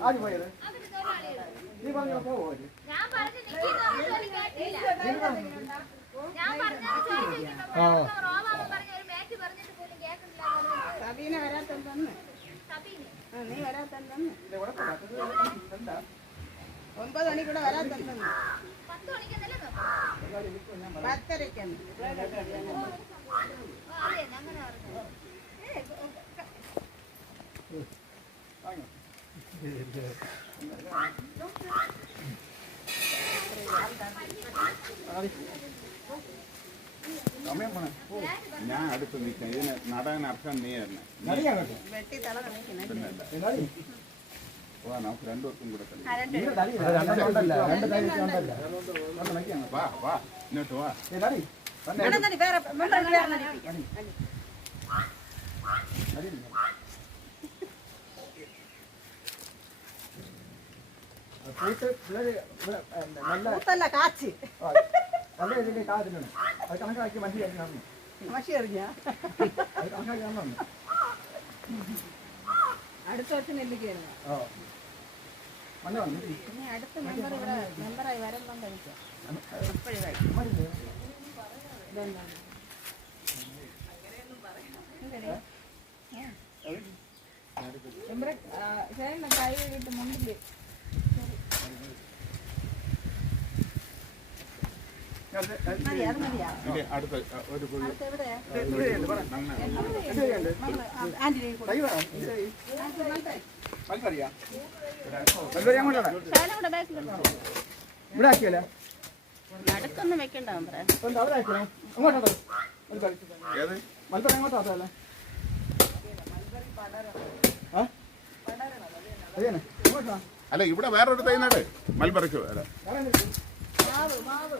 ആര് പോയത് നീ പറഞ്ഞോ പോവോ സബീന വരാത്തന്ന് നീ വരാത്തന്ന് 9 മണി കൂടെ വരാത്തന്ന് 10:30 ഞാൻ അടുത്ത് നിൽക്കാം ഇതിന് നടാൻ അർത്ഥം നീ തന്നെ നമുക്ക് രണ്ടുപേർക്കും കൂടെ വാ വാ ഇങ്ങോട്ട് വാ നല്ല കാച്ചി നല്ല രീതിയിൽ കാത്തിട്ടുണ്ട് അത് കണക്കാക്കി മനസ്സിലാക്കി മഷി എറിഞ്ഞ അടുത്ത വർഷം നെല്ലിക്കായിരുന്നു ഇനി അടുത്ത മെമ്പറായി വരുമ്പം കഴിക്കാം ചേട്ടൻ കൈ വീട്ട് മുണ്ടില് അടുത്ത ഒരു ഇവിടെ ആക്കിയല്ലേ അടുത്തൊന്നും വെക്കണ്ട മലപ്പുറം എങ്ങോട്ടാത്തല്ലേ അല്ല ഇവിടെ വേറൊരു തൈ നട് മൽബറിക്ക് അല്ല മാവ്